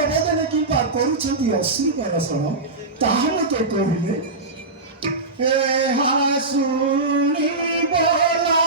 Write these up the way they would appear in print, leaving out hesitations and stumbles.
ଅବଦାନ କିମ୍ବା କରୁଛନ୍ତି ଅଶ୍ରୁର ଶରଣ ତାହା ମତେ କହିଲେ ଏହା ଶୁଣି ବୋଲା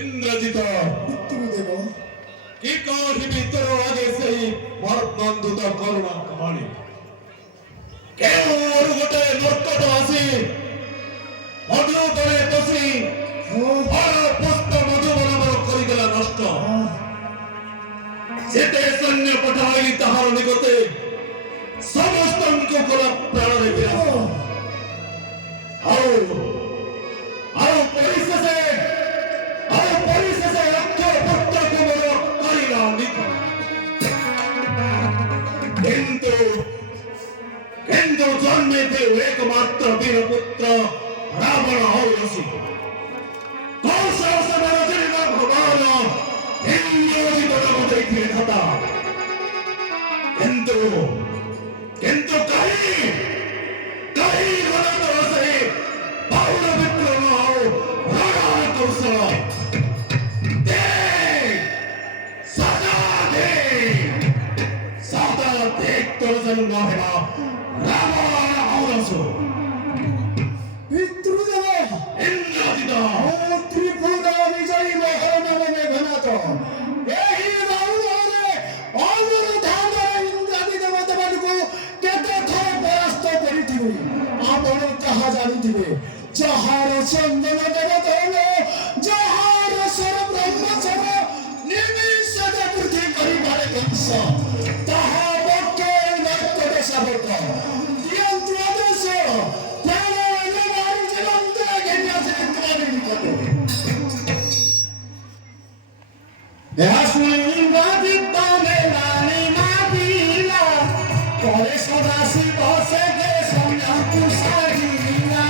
ইন্দ্রজিৎ পিতৃদেব কি কহিবি তোর আগে সেই মর্মন্দুত করুণা কাহানি কেউ গোটে মর্কট আসি মধু করে বসি পুষ্প মধু বরাবর করিদেলা নষ্ট যেতে সৈন্য পঠাইলি তাহার নিকটে সমস্তଙ୍କୁ কল প্রাণরে বিরাজ ଆଉ ପରିଶେଷେ ଲକ୍ଷ ପୁତ୍ରକୁ ମୋର କରିଲା କିନ୍ତୁ ଜନ୍ମିତେ ଏକମାତ୍ର ବୀର ପୁତ୍ର ରାବଣ ହଉରସି କୌଶଳ ଭଗବାନ ଇନ୍ଦ୍ରଜିତକୁ ଦେଇଥିଲେ ସଦା କିନ୍ତୁ କାହିଁ ଗଣତର ସେ ବାହୁନ ବିକ୍ରମ ଆଉ ରାଗର କୌଶଳ ଜନ୍ମ ହେବା ରାବଣ ହଉରସୁ ପିତୃଦେବ ଇନ୍ଦ୍ରଜିତ ତ୍ରିପୁର ବିଜୟୀ ମହାନବ ମେଘନାଥ ଏହି ବାହୁନରେ ଅନୁରୁଦ୍ଧଙ୍କର ଇନ୍ଦ୍ରାଦି ଦେବତାମାନଙ୍କୁ କେତେ ଥର ପରାସ୍ତ କରିଥିବେ ଆପଣ ତାହା ଜାଣିଥିବେ ଯାହାର ଚନ୍ଦନ ଦେବତୈଳ ଯାହାର ସ୍ୱର ବ୍ରହ୍ମଚର ନିମିଷରେ ବୃଦ୍ଧି କରିପାରେ କଂସ ତାହା ପକ୍ଷେ ଶାବକ ଦିଅନ୍ତୁ ଆଦେଶ ପ୍ରାଣ ମାରି ଜୀବନ୍ତ ଏହା ଶୁଣି ଇନ୍ଦ୍ରଜିତ ମେଲାଣି ମାତିଲା ପରେ ସଦାଶିବ ସେ ସୈନ୍ୟକୁ ସାରିଲା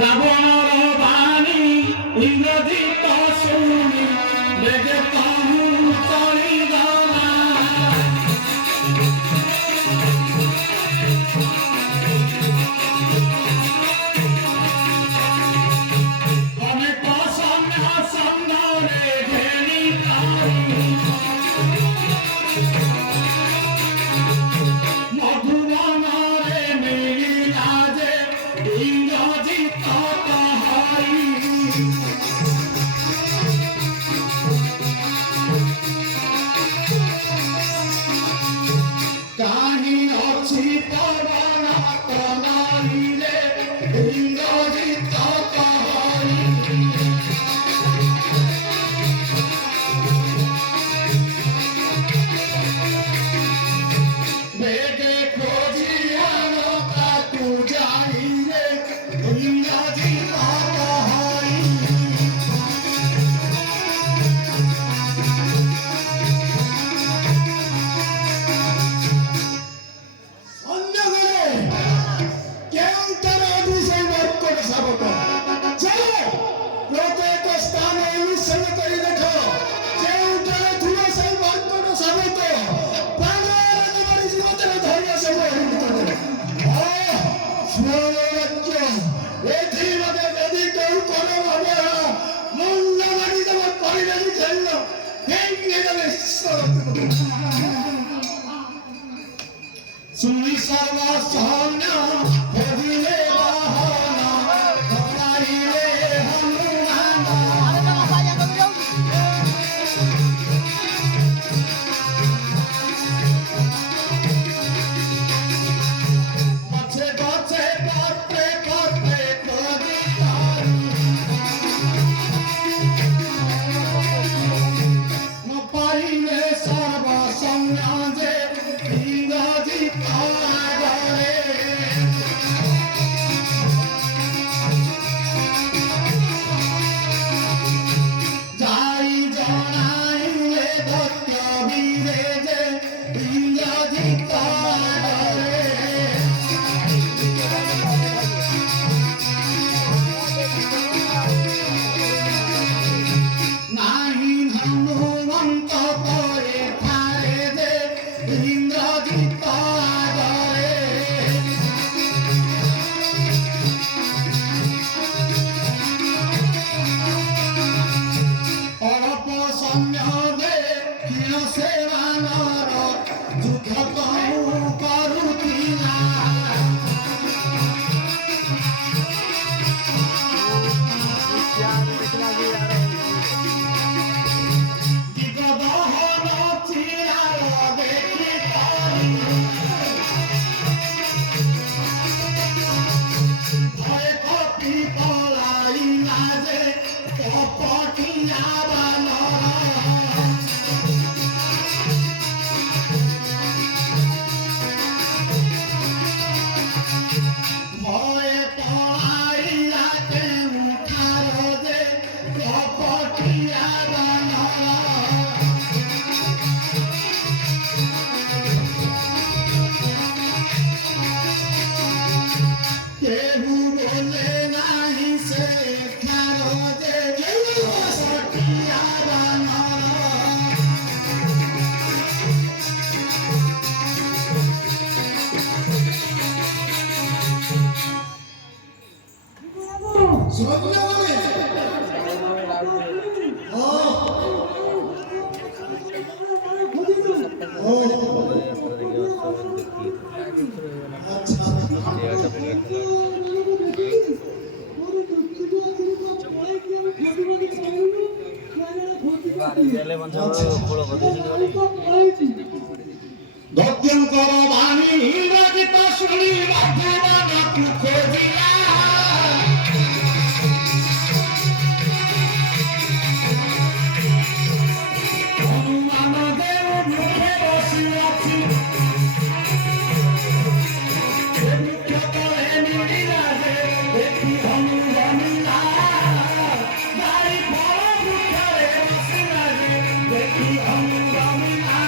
রাবণর বাণী ইন্দ্রজিৎ শুনি বেগে তাহু চলি গলা অনেক সামনে ঘেরি মধুবনরে স্মরণরাজ্য অধীনতে যদি কেউ কোনো ভাবে মূল্যবাদী তোমার পরিবারই খেলল ভেঙে দেবে তুমি সর্বসন্ন হরিলে বাহন হরিলে গছে গছে পত্রে পত্রে কবিতার পাইলে সর্বসন্ন যে ইংরাজি পাগরে যাই জনাইলে দত্ত বীরে যে ইংরাজি পাগরে নাহি হনুমন্ত পরে ঠারে যে ইংরাজি পাগরে অল্প সন্ন্যদে ক্ষীণ সেবানর যুদ্ধ তনু করুতিনা দিগদহন চিরাল দেখি তারি ভয় কপি পলাই না যে কপটিয়া বানর ভয়ে পলাইয়া কেন ঠার যে কপটিয়া বানর কেহু বলে নাহি সে ঠার যে কপটিয়া বানর সন্ন্যাসী ও আচ্ছা দক্ষিণ কর বাণী ইংরাজিত শুনি মাথা খোঁজিয়া হনুমান দেব মুখে বসিয়াছি মুখ্য করে নিড়িলা যে দেখি হনুমানিলা গাড়ি বড় মুখে বসিলা যে দেখি হনুমানিলা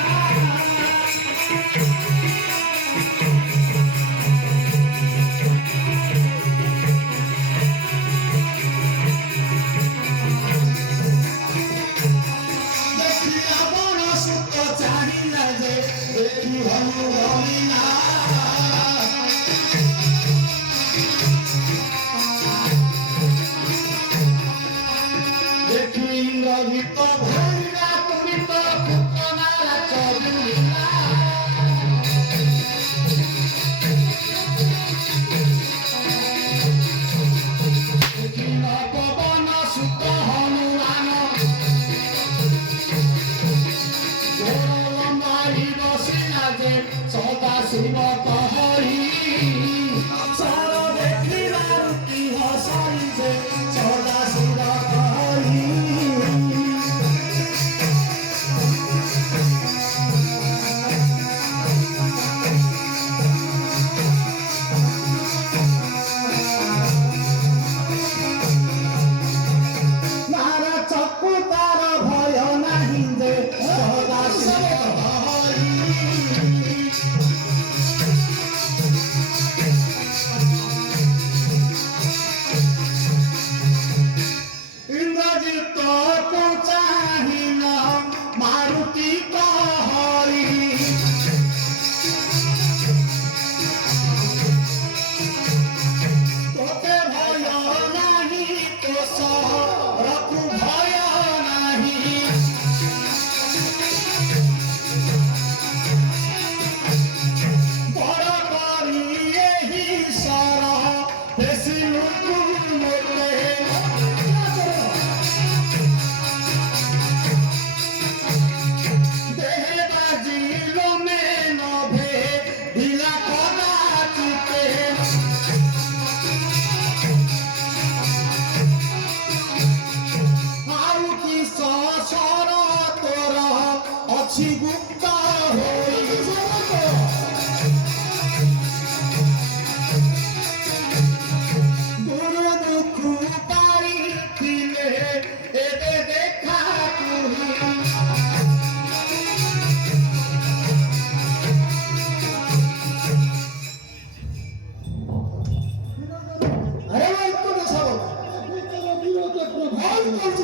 Hey,